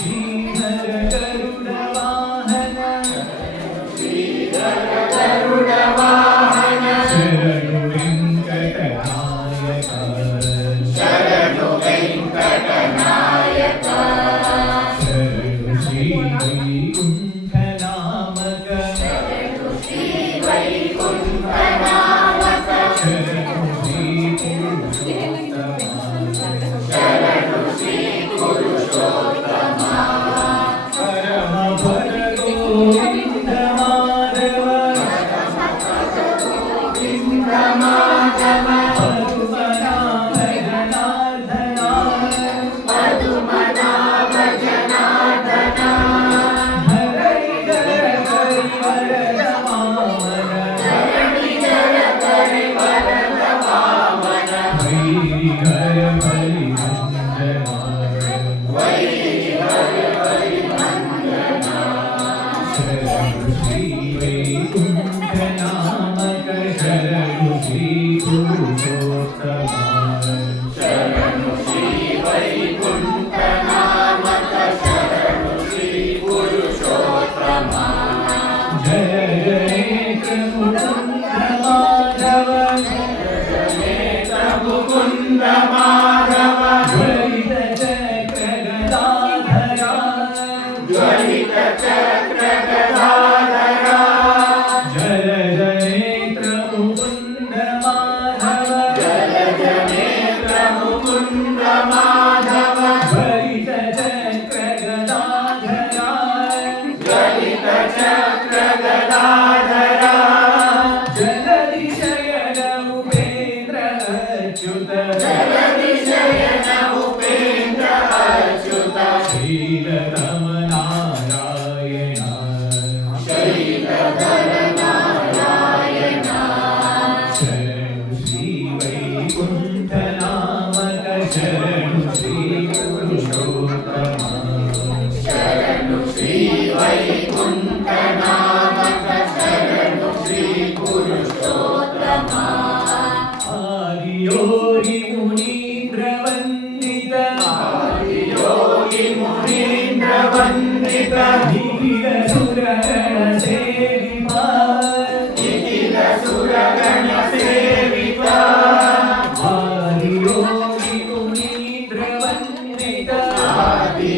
ಶ್ರೀಧರ ಗರುಡ ವಾಹನ ಶರಣು ವೆಂಕಟನಾಯಕ ಶರಣು ಶ್ರೀ ವೈಕುಂಠ ನಾಮಕ ಶರಣು ಶ್ರೀ ಪುರುಷೋತ್ತಮ ಪರಮ ಪದ ಗೋವಿಂದ ಮಾಧವ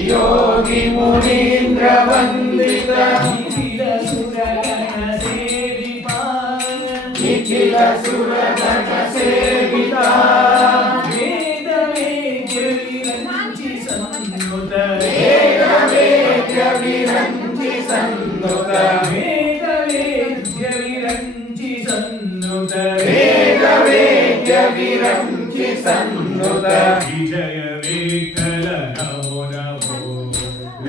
योगी मुनीन्द्र वंदित निखिल सुरगण सेविता वेद वेद्य विरंचि सन्नुत वेद वेद्य विरंचि सन्नुत वेद वेद्य विरंचि सन्नुत वेद वेद्य विरंचि सन्नुत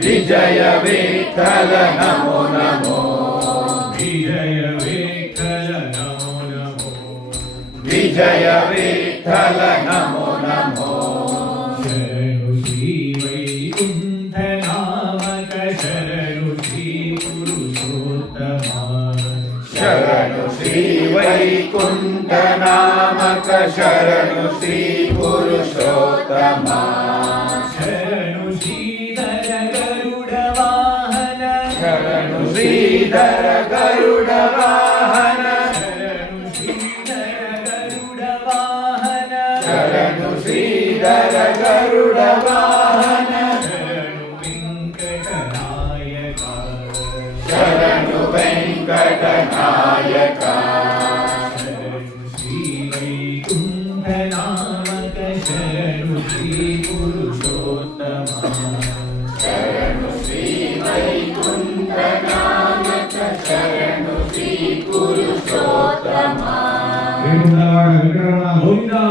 विजय विठ्ठल नमो नमो विजय विठ्ठल नमो नमो विजय विठ्ठल नमो नमो शरणु श्री वैकुंठ नामक शरणु श्री पुरुषोत्तम शरणु श्री वैकुंठ नामक शरणु श्री पुरुषोत्तम शरणु श्रीधर गरुड वाहन शरणु श्रीधर गरुड वाहन शरणु श्रीधर गरुड वाहन शरणु श्रीधर गरुड वाहन शरणु वेंकटनायक शरणु वेंकटनायक शरणु श्री वैकुंठ नामक शरणु श्री पुरुषोत्तम शरणु श्री वैकुंठ नामक शरणु श्री पुरुषोत्तम गोविंदा